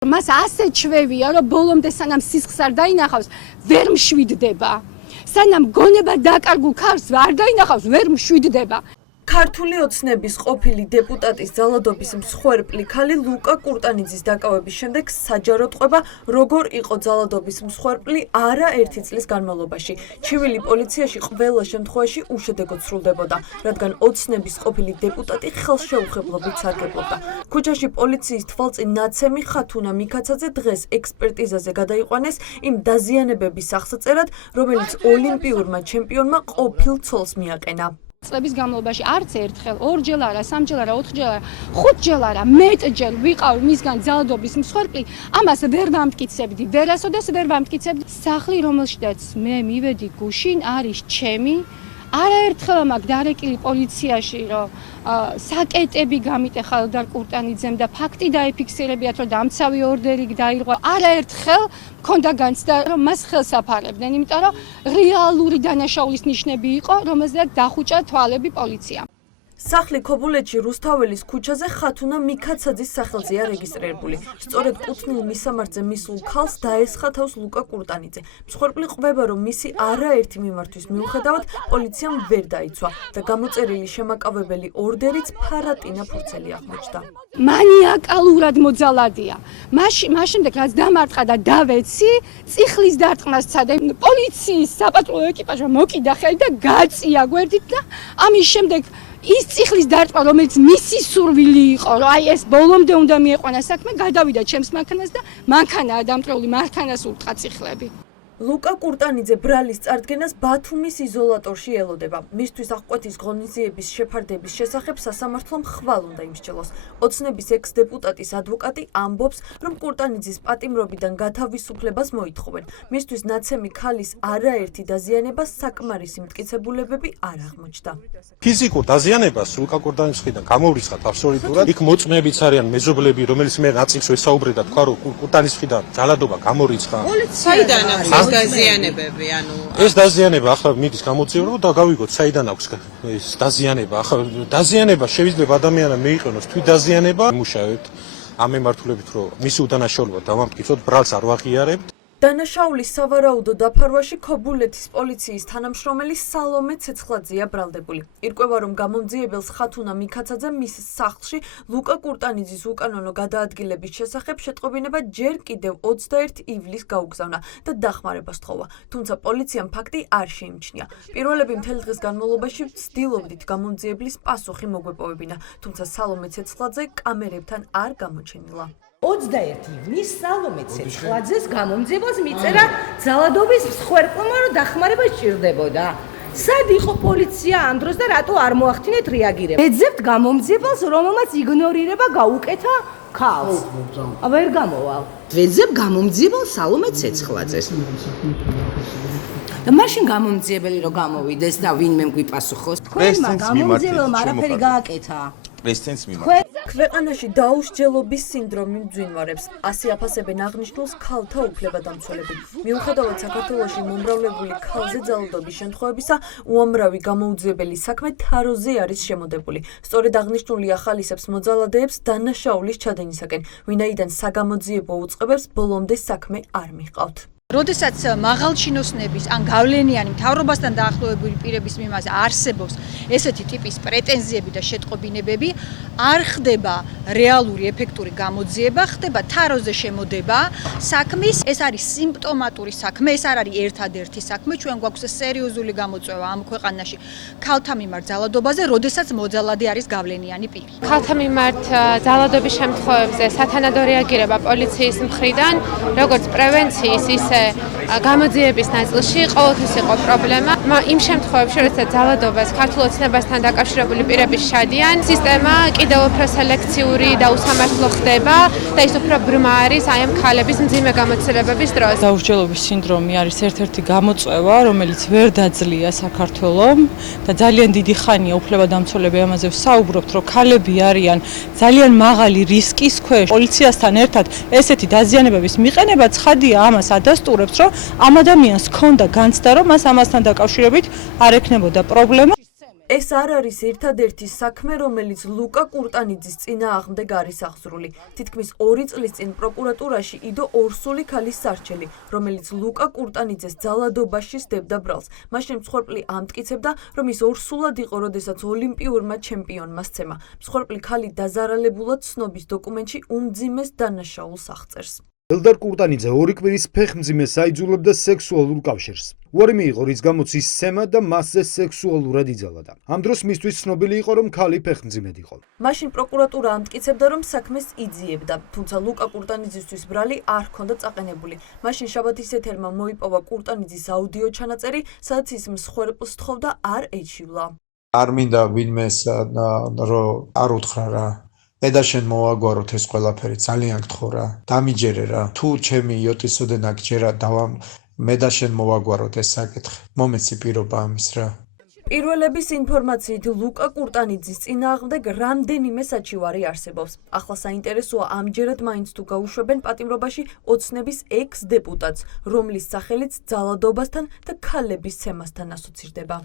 მას ასე ჩვევია, რომ ბოლომდე სანამ სისხლს არ დაინახავს, ვერ მშვიდდება. სანამ გონება დაკარგულ ქარს არ დაინახავს, ვერ მშვიდდება. ქართული ოცნების ყოფილი დეპუტატის ძალადობის მსხვერპლი ქალი ლუკა კურტანიძის დაკავების შემდეგ საჯაროდ ყვება, როგორ იყო ძალადობის მსხვერპლი არაერთი წლის განმავლობაში. ჩივილი პოლიციაში ყველა შემთხვევაში უშედეგოდ სრულდებოდა, რადგან ოცნების ყოფილი დეპუტატი ხელშეუხებლობით სარგებლობდა. ქუჩაში პოლიციის თვალწინ ნაცემი ხათუნა მიქაცაძე დღეს ექსპერტიზაზე გადაიყვანეს იმ დაზიანებების აღსაწერად, რომელიც ოლიმპიურმა ჩემპიონმა ყოფილ ცოლს მიაყენა. წლების განმავლობაში არც ერთხელ, ორჯერ არა, სამჯერ არა, ოთხჯერ არა, ხუთჯერ არა, მეტჯერ ვიყავ მისგან ძალადობის მსხვერპლი, ამას ვერ ვამტკიცებდი, ვერასოდეს ვერ ვამტკიცებდი. სახლი, რომელშიც მე მივედი გუშინ, არის ჩემი. არაერთხელ მაქვს დარეკილი პოლიციაში, რომ საკეტები გამიტეხა ელდარ კურტანიძემ და ფაქტი დაიფიქსირებიათ, რომ დამცავი ორდერი დაირღვა. არაერთხელ მქონდა განცდა, რომ მას ხელს აფარებდნენ, იმიტომ რომ რეალური დანაშაულის ნიშნები იყო, რომელზეც დახუჭა თვალები პოლიციამ. სახლი ქობულეთში რუსთაველის ქუჩაზე ხათუნა მიქაცაძის სახელზეა რეგისტრირებული. სწორედ კუთვნილ მისამართზე მისულ ქალს დაესხა თავს ლუკა კურტანიძე. მსხვერპლი ყვება, რომ მისი არაერთი მიმართვის მიუხედავად პოლიციამ ვერ დაიცვა და გამოწერილი შემაკავებელი ორდერიც ფარატინა ფურცელი აღმოჩნდა. მანიაკალურად მოძალადია. მაშინდ რაც დამარტყა და დავეცი, წიხლის დარტყმას ცადე. პოლიციის საპატრულო ეკიპაჟმა მოკიდა ხელი და გაწია გვერდით და ამის შემდეგ ის წიხლის დარტყმა, რომელიც მისი სურვილი იყო, რომ აი ეს ბოლომდე უნდა მieყვანა საქმე, გადავიდა ჩემს მანქანას და მანქანაა დამტრეული, მანქანას ურტყა წიხლები. ლუკა კურტანიძე ბრალის წარდგენას ბათუმის იზოლატორში ელოდება. მისთვის აღკვეთის ღონისძიების შეფარდების შესახებ სასამართლომ ხვალ უნდა იმსჯელოს. ოცნების ექს-დეპუტატის ადვოკატი ამბობს, რომ კურტანიძის პატიმრობიდან გათავისუფლებას მოითხოვენ. მისთვის ნაცემი ქალის არაერთი დაზიანება საკმარისი მტკიცებულებები არ აღმოჩნდა. ფიზიკურ დაზიანებას ლუკა კურტანიძის მხრიდან გამოვრიცხათ აბსოლუტურად. იქ მოწმეებიც არიან მეზობლები, რომელიც მე ნაწილს ვესაუბრე და თქვა, რომ კურტანიძის მხრიდან ძალადობა გამორიცხა. საიდან აქვს დაზიანებები, ანუ ეს დაზიანება ახლა მიდის გამოძიებრო და გავიგოთ საიდან აქვს ეს დაზიანება. ახლა დაზიანება შეიძლება ადამიანმა მეიყენოს თვითდაზიანება. მუშაობთ ამ მიმართულებით, რომ მისი უდანაშაულობა დავამტკიცოთ, ბრალს არ ვაღიარებთ. დანაშაულის სავარაუდო დაფარვაში ქობულეთის პოლიციის თანამშრომელი სალომე ცეცხლაძეა ბრალდებული. ირკვევა, რომ გამომძიებელს ხათუნა მიქაცაძე მის სახლში ლუკა კურტანიძის უკანონო გადაადგილების შესახებ შეტყობინება ჯერ კიდევ 21 ივლისს გაუგზავნა და დახმარებას თხოვა. თუმცა პოლიციამ ფაქტი არ შეიმჩნია. პირველები მთელი დღის განმავლობაში ვცდილობდით გამომძიებლის პასუხი მოგვეპოვებინა, თუმცა სალომე ცეცხლაძე კამერებთან არ გამოჩენილა. 21 ივნისს სალომე ცეცხლაძეს გამომძიებელს მიწერა ძალადობის მსხვერპლმა, რომ დახმარება სჭირდებოდა. სად იყო პოლიცია ამ დროს და რატო არ მოახდინეთ რეაგირება? ეძებთ გამომძიებელს, რომელმაც იგნორირება გაუკეთა ქალს. ვერ გამოვალ. ვეძებ გამომძიებელს სალომე ცეცხლაძეს. და მაშინ გამომძიებელი რომ გამოვიდეს და ვინმე გვიპასუხოს. თქვენმა გამომძიებელმა არაფერი გააკეთა. პრეზიდენტს მიმართ. ქვეყანაში დაუსჯელობის სინდრომი მძვინვარებს. ასე აფასებენ აღნიშნულს ქალთა უფლებადამცველები. მიუხედავად საქართველოში მომრავლებული ქალზე ძალადობის შემთხვევებისა, უამრავი გამოუძიებელი საქმე თაროზე არის შემოდებული. სწორედ აღნიშნული ახალისებს მოძალადეებს დანაშაულის ჩადენისაკენ, ვინაიდან საგამოძიებო უწყებებს ბოლომდე საქმე არ მიჰყავთ. როდესაც მაღალჩინოსნების ან გავლენიანი მთავრობასთან დაახლოებული პირების მიმართ არსებობს ესეთი ტიპის პრეტენზიები და შეტყობინებები, არ ხდება რეალური ეფექტური გამოძიება, ხდება თაროზე შემოდება საქმის. ეს არის სიმპტომატური საქმე, ეს არ არის ერთადერთი საქმე. ჩვენ გვაქვს სერიოზული გამოწვევა ამ ქვეყანაში ქალთა მიმართ ძალადობაზე, როდესაც მოძალადე არის გავლენიანი პირი. ქალთა მიმართ ძალადობის შემთხვევებზე სათანადო რეაგირება პოლიციის მხრიდან, როგორც პრევენციის, ისე გამოძიების ნაწილში ყოველთვის იყო პრობლემა. იმ შემთხვევებში, როდესაც ძალადობას ქართულ ოცნებასთან დაკავშირებული პირები შადიან, სისტემა კიდევ უფრო სელექციური და უსამართლო ხდება და ის უფრო ბრმა არის აი ამ ქალების მძიმე გამოცდილებების დროს. დაუსჯელობის სინდრომი არის ერთ-ერთი გამოწვევა, რომელიც ვერ დაძლია საქართველომ და ძალიან დიდი ხანია უფლებადამცველები ამაზე ვსაუბრობთ, რომ ქალები არიან ძალიან მაღალი რისკის ქვეშ. პოლიციასთან ერთად ესეთი დაზიანებების მიყენება ცხადია ამას ადასტურებს, რომ ამ ადამიანს ჰქონდა განცდა, რომ მას ამასთან დაკავშირებით არ ექნებოდა პრობლემა. ეს არ არის ერთადერთი საქმე, რომელიც ლუკა კურტანიძის წინააღმდეგ არის აღძრული. თითქმის 2 წლის წინ პროკურატურაში იდო ორსული ქალის სარჩელი, რომელიც ლუკა კურტანიძეს ძალადობაში სდებდა ბრალს. მაშინ მსხვერპლი ამტკიცებდა, რომ ის ორსულად იყო, როდესაც ოლიმპიურმა ჩემპიონმა სცემა. მსხვერპლი ქალი დაზარალებულად ცნობის დოკუმენტში უმძიმეს დანაშაულს აღწერს. ელდარ კურტანიძე 2 კვირის ფეხმძიმეს აიძულებდა სექსუალურ კავშირს. უარი მიიღო, რის გამოც ის სცემა და მასზე სექსუალურად იძალადა. ამ დროს მისთვის ცნობილი იყო, რომ ქალი ფეხმძიმედ იყო. მაშინ პროკურატურა ამტკიცებდა, რომ საქმეს იძიებდა, თუმცა ლუკა კურტანიძისთვის ბრალი არ ჰქონდა წაყენებული. მაშინ შაბათის ეთერმა მოიპოვა კურტანიძის აუდიო ჩანაწერი, სადაც ის მსხვერპლს თხოვდა არ ეჩივლა. არ მინდა ვინმეს რომ არ უთხრა რა. და შენ მოვაგვაროთ ეს ყველაფერი, ძალიან გთხოვ რა. დამიჯერე რა. თუ ჩემი იოტისოდენ აქ ჯერა მე და შენ მოვაგვაროთ ეს საკითხი. მომეცი პირობა ამის რა. პირველების ინფორმაციით ლუკა კურტანიძის წინააღმდეგ რამდენიმე საჩივარი არსებობს. ახლა საინტერესოა ამჯერად მაინც თუ გაუშვებენ პატიმრობაში ოცნების ექს-დეპუტატს, რომლის სახელიც ძალადობასთან და ქალების ცემასთან ასოცირდება.